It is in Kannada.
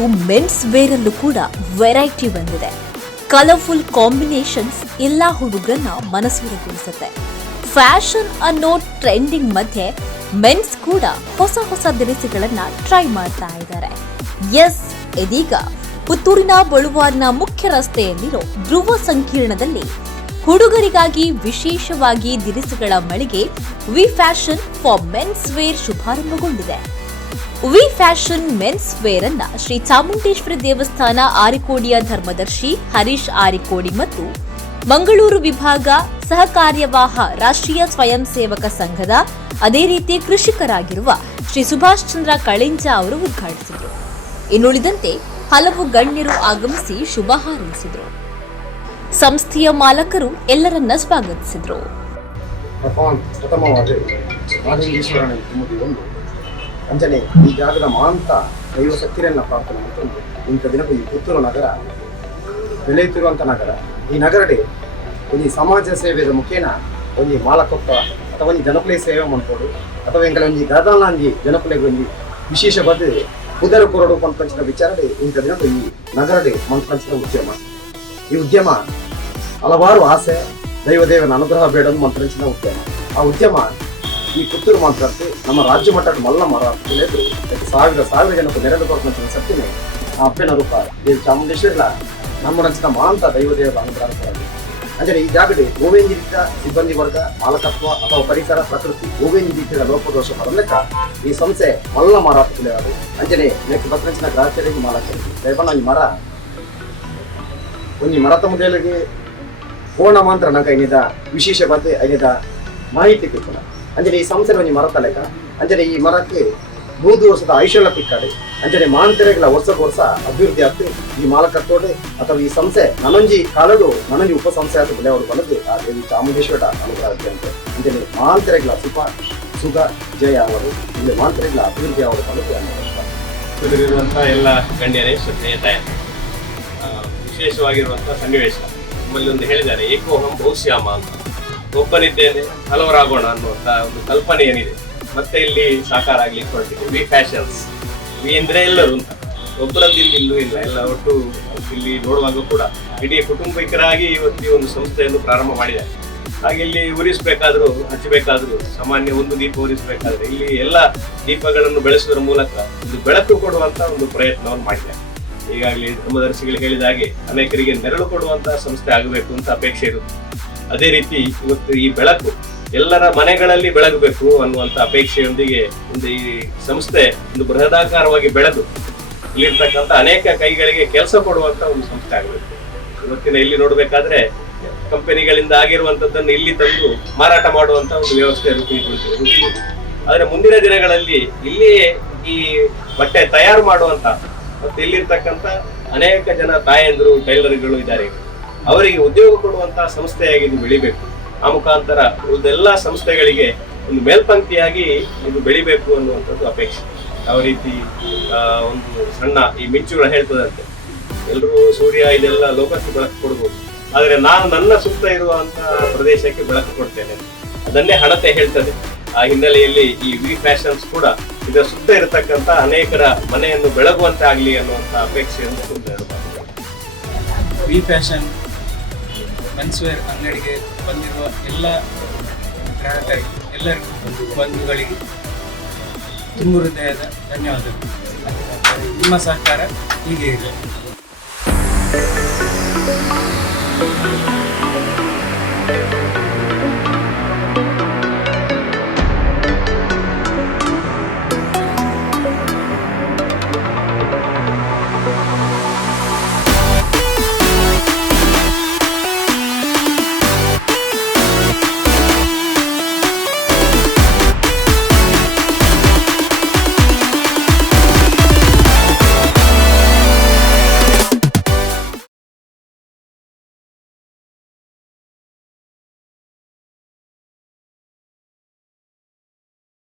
ಈಗಂತೂ ಮೆನ್ಸ್ ವೇರ್ ಅಲ್ಲೂ ಕೂಡ ವೆರೈಟಿ ಬಂದಿದೆ. ಕಲರ್ಫುಲ್ ಕಾಂಬಿನೇಷನ್ಸ್ ಎಲ್ಲಾ ಹುಡುಗರನ್ನ ಮನಸ್ಸುಗೊಳಿಸುತ್ತೆ ಫ್ಯಾಷನ್ ಅನ್ನೋ ಟ್ರೆಂಡಿಂಗ್ ಮಧ್ಯೆ ಮೆನ್ಸ್ ಕೂಡ ಹೊಸ ಹೊಸ ದಿನಸಿಗಳನ್ನ ಟ್ರೈ ಮಾಡ್ತಾ ಇದ್ದಾರೆ. ಎಸ್ ಇದೀಗ ಪುತ್ತೂರಿನ ಬಳುವಾರ್ನ ಮುಖ್ಯ ರಸ್ತೆಯಲ್ಲಿರೋ ಧ್ರುವ ಸಂಕೀರ್ಣದಲ್ಲಿ ಹುಡುಗರಿಗಾಗಿ ವಿಶೇಷವಾಗಿ ದಿರಿಸುಗಳ ಮಳಿಗೆ V fashion for men's wear ಶುಭಾರಂಭಗೊಂಡಿದೆ. ವಿ ಫ್ಯಾಷನ್ ಮೆನ್ಸ್ ವೇರ್ ಅನ್ನ ಶ್ರೀ ಚಾಮುಂಡೇಶ್ವರಿ ದೇವಸ್ಥಾನ ಆರಿಕೋಡಿಯ ಧರ್ಮದರ್ಶಿ ಹರೀಶ್ ಆರಿಕೋಡಿ ಮತ್ತು ಮಂಗಳೂರು ವಿಭಾಗ ಸಹಕಾರ್ಯವಾಹ ರಾಷ್ಟ್ರೀಯ ಸ್ವಯಂ ಸೇವಕ ಸಂಘದ ಅದೇ ರೀತಿ ಕೃಷಿಕರಾಗಿರುವ ಶ್ರೀ ಸುಭಾಷ್ ಚಂದ್ರ ಕಳಿಂಜ ಅವರು ಉದ್ಘಾಟಿಸಿದರು. ಇನ್ನುಳಿದಂತೆ ಹಲವು ಗಣ್ಯರು ಆಗಮಿಸಿ ಶುಭ ಹಾರೈಸಿದರು. ಸಂಸ್ಥೆಯ ಮಾಲಕರು ಎಲ್ಲರನ್ನ ಸ್ವಾಗತಿಸಿದರು. ಅಂಜನೆ, ಈ ಜಾಗದ ಮಾಂತ ದೈವ ಶಕ್ತಿರನ್ನ ಪ್ರಾರ್ಥನೆ ಮಾಡ್ಕೊಂಡು ಇಂಥ ದಿನಕ್ಕೂ ಈ ಪುತ್ತೂರು ನಗರ ಬೆಳೆಯುತ್ತಿರುವಂಥ ನಗರ. ಈ ನಗರಡೆ ಒಂದು ಸಮಾಜ ಸೇವೆದ ಮುಖೇನ ಒಂದು ಮಾಲಕೊಪ್ಪ ಅಥವಾ ಒಂದು ಜನಪ್ರಿಯ ಸೇವೆ ಮಾಡ್ಬೋದು. ಅಥವಾ ಎಂಕಲ ಒಂದು ಗದಾನಾಂಗಿ ಜನಪ್ರಿಯ ಒಂದು ವಿಶೇಷ ಬದ್ದು ಉದರ ಕೊರಡು ಪಂಪಂಚಿನ ವಿಚಾರಡೆ ಇಂಥ ದಿನಕ್ಕೂ ಈ ನಗರಡೆ ಮನಪಂಚಿನ ಉದ್ಯಮ. ಈ ಉದ್ಯಮ ಹಲವಾರು ಆಸೆ, ದೈವದೇವನ ಅನುಗ್ರಹ ಬೇಡೋದು ಮಂತ್ರಂಚಿನ ಉದ್ಯಮ. ಆ ಉದ್ಯಮ ಈ ಪುತ್ತೂರು ಮಾತಾಡ್ತಿ ನಮ್ಮ ರಾಜ್ಯ ಮಟ್ಟದ ಮಲ್ಲ ಮರ ತಿಳಿದು ಸಾವಿರ ಸಾವಿರ ಜನಕ್ಕೆ ನೆರಳು ಸತ್ತಿನ ಆ ಅಪ್ಪನ ರೂಪ ದೇವಿ ಚಾಮುಂಡೇಶ್ವರಿಲ ನಮ್ಮಡಂಚಿನ ಮಾಂತ ದೈವದೇವರ ಅನುಗ್ರಹ ಅಂದರೆ ಈ ಜಾಗಡೆ ಗೋವೇಂಜಿರಿತ ಸಿಬ್ಬಂದಿ ವರ್ಗ, ಮಾಲಕತ್ವ ಅಥವಾ ಪರಿಸರ, ಪ್ರಕೃತಿ ಗೋವೇಂಜಿರಿತ ಲೋಪದೋಷ ಬರಲೆಕ್ಕ ಈ ಸಂಸ್ಥೆ ಮಲ್ಲ ಮರ ತಿಳಿಯೋದು ಅಂಜನೆ ಇದಕ್ಕೆ ಬದ್ರಂಚಿನ ಗ್ರಾಹಕರಿಗೆ ಮಾಲಕರಿಗೆ ಈ ಮರ, ಒಂದು ಮರತ ಮುದೇಲಿಗೆ ಪೂರ್ಣ ಮಾತ್ರ ನಂಗೆ ಐನಿದ ವಿಶೇಷ ಬಗ್ಗೆ ಐನಿದ ಮಾಹಿತಿ ತಿಕ್ಕುನ ಅಂಜನೆ ಈ ಸಂಸ್ಥೆ ಒಂಜಿ ಮರ ತಲೆಕ ಅಂಜನೆ ಈ ಮರಕ್ಕೆ ಮೂರು ವರ್ಷದ ಐಶ್ವರ್ಯ ಪಿಕ್ಕಾಡಿ. ಅಂಜನೆ ಮಾಂತರೆಗಳ ವರ್ಷಕ್ಕೆ ವರ್ಷ ಅಭಿವೃದ್ಧಿ ಆಗ್ತದೆ ಈ ಮಾಲಕತ್ತೋಡೆ ಅಥವಾ ಈ ಸಂಸ್ಥೆ ನನಂಜಿ ಕಾಲದು ನನಂಜಿ ಉಪ ಸಂಸ್ಥೆ ಆದ ಅವರು ಬಂದು ಆ ದೇವಿ ಚಾಮುಂಡೇಶ್ವರ ಅನುಗ್ರಹ ಅಂತ. ಅಂಜನೆ ಮಾಂತರೆಗಳ ಸುಖ ಸುಖ ಜಯ ಅವರು ಇಲ್ಲಿ ಮಾಂತರೆಗಳ ಅಭಿವೃದ್ಧಿ ಅವರು ಬಂದು ಕುದುರಿರುವಂತಹ ಎಲ್ಲ ಗಣ್ಯರೇ ಶ್ರದ್ಧೆಯ ದಯ ಆ, ವಿಶೇಷವಾಗಿರುವಂತಹ ಸನ್ನಿವೇಶ. ನಮ್ಮಲ್ಲಿ ಒಂದು ಹೇಳಿದ್ದಾರೆ ಏಕೋಹಂ ಬಹುಶ್ಯಾಮ ಅಂತ. ಒಬ್ಬನಿದ್ದೇನೆ, ಹಲವರಾಗೋಣ ಅನ್ನುವಂತ ಒಂದು ಕಲ್ಪನೆ ಏನಿದೆ. ಮತ್ತೆ ಇಲ್ಲಿ ಸಾಕಾರ ಆಗ್ಲಿಕ್ಕೆ ಹೊರಟಿದೆ. ವಿ ಫ್ಯಾಷನ್ಸ್ ವಿ ಅಂದ್ರೆ ಎಲ್ಲರೂ ಅಂತ. ಒಬ್ಬರದ್ದು ಇಲ್ಲಿ ಇಲ್ಲೂ ಇಲ್ಲ ಎಲ್ಲ ಒಟ್ಟು ಇಲ್ಲಿ ನೋಡುವಾಗ ಕೂಡ ಇಡೀ ಕುಟುಂಬಿಕರಾಗಿ ಇವತ್ತು ಒಂದು ಸಂಸ್ಥೆಯನ್ನು ಪ್ರಾರಂಭ ಮಾಡಿದ್ದಾರೆ. ಹಾಗೆ ಇಲ್ಲಿ ಉರಿಸ್ಬೇಕಾದ್ರೂ ಹಚ್ಚಬೇಕಾದ್ರೂ ಸಾಮಾನ್ಯ ಒಂದು ದೀಪ ಉರಿಸ್ಬೇಕಾದ್ರೆ ಇಲ್ಲಿ ಎಲ್ಲ ದೀಪಗಳನ್ನು ಬೆಳೆಸುವುದರ ಮೂಲಕ ಒಂದು ಬೆಳಕು ಕೊಡುವಂತ ಒಂದು ಪ್ರಯತ್ನವನ್ನು ಮಾಡಿದ್ದಾರೆ. ಈಗಾಗಲೇ ಧರ್ಮದರ್ಶಿಗಳು ಹೇಳಿದ ಹಾಗೆ ಅನೇಕರಿಗೆ ನೆರಳು ಕೊಡುವಂತಹ ಸಂಸ್ಥೆ ಆಗಬೇಕು ಅಂತ ಅಪೇಕ್ಷೆ ಇರುತ್ತೆ ಅದೇ ರೀತಿ ಇವತ್ತು ಈ ಬೆಳಕು ಎಲ್ಲರ ಮನೆಗಳಲ್ಲಿ ಬೆಳಗಬೇಕು ಅನ್ನುವಂತ ಅಪೇಕ್ಷೆಯೊಂದಿಗೆ ಒಂದು ಈ ಸಂಸ್ಥೆ ಒಂದು ಬೃಹದಾಕಾರವಾಗಿ ಬೆಳೆದು ಇಲ್ಲಿರ್ತಕ್ಕಂಥ ಅನೇಕ ಕೈಗಳಿಗೆ ಕೆಲಸ ಕೊಡುವಂತ ಒಂದು ಸಂಸ್ಥೆ ಆಗಬೇಕು ಇವತ್ತಿನ ಇಲ್ಲಿ ನೋಡ್ಬೇಕಾದ್ರೆ ಕಂಪನಿಗಳಿಂದ ಆಗಿರುವಂತದ್ದನ್ನು ಇಲ್ಲಿ ತಂದು ಮಾರಾಟ ಮಾಡುವಂತ ಒಂದು ವ್ಯವಸ್ಥೆ ರೂಪಿಸಿಕೊಳ್ತೀವಿ. ಆದ್ರೆ ಮುಂದಿನ ದಿನಗಳಲ್ಲಿ ಇಲ್ಲಿಯೇ ಈ ಬಟ್ಟೆ ತಯಾರು ಮಾಡುವಂತ ಮತ್ತು ಇಲ್ಲಿರ್ತಕ್ಕಂಥ ಅನೇಕ ಜನ ತಾಯಂದರು, ಟೈಲರ್ಗಳು ಇದ್ದಾರೆ. ಅವರಿಗೆ ಉದ್ಯೋಗ ಕೊಡುವಂತಹ ಸಂಸ್ಥೆಯಾಗಿ ಇದು ಬೆಳಿಬೇಕು. ಆ ಮುಖಾಂತರ ಉಳಿದೆಲ್ಲ ಸಂಸ್ಥೆಗಳಿಗೆ ಒಂದು ಮೇಲ್ಪಂಕ್ತಿಯಾಗಿ ಇದು ಬೆಳಿಬೇಕು ಅನ್ನುವಂಥದ್ದು ಅಪೇಕ್ಷೆ. ಯಾವ ರೀತಿ ಒಂದು ಸಣ್ಣ ಈ ಮಿಂಚುಗಳು ಹೇಳ್ತದಂತೆ. ಎಲ್ಲರೂ ಸೂರ್ಯ ಇದೆಲ್ಲ ಲೋಕಕ್ಕೆ ಬೆಳಕು ಕೊಡ್ಬೋದು. ಆದರೆ ನಾನು ನನ್ನ ಸುತ್ತ ಇರುವಂತಹ ಪ್ರದೇಶಕ್ಕೆ ಬೆಳಕು ಕೊಡ್ತೇನೆ. ಅದನ್ನೇ ಹಣತೆ ಹೇಳ್ತದೆ. ಆ ಹಿನ್ನೆಲೆಯಲ್ಲಿ ಈ ವಿ ಫ್ಯಾಷನ್ಸ್ ಕೂಡ ಇದರ ಸುತ್ತ ಇರತಕ್ಕಂತ ಅನೇಕರ ಮನೆಯನ್ನು ಬೆಳಗುವಂತೆ ಆಗಲಿ ಅನ್ನುವಂಥ ಅಪೇಕ್ಷೆಯನ್ನು. ವಿ ಫ್ಯಾಷನ್ ಮೆನ್ಸ್ವೇರ್ ಅಂಗಡಿಗೆ ಬಂದಿರುವ ಎಲ್ಲ ಗ್ರಾಹಕರಿಗೆ ಎಲ್ಲರಿಗೂ ಬಂಧುಗಳಿಗೆ ತುಂಬ ಹೃದಯದ ಧನ್ಯವಾದಗಳು. ನಿಮ್ಮ ಸಹಕಾರ ಹೀಗೆ ಇರಲಿ.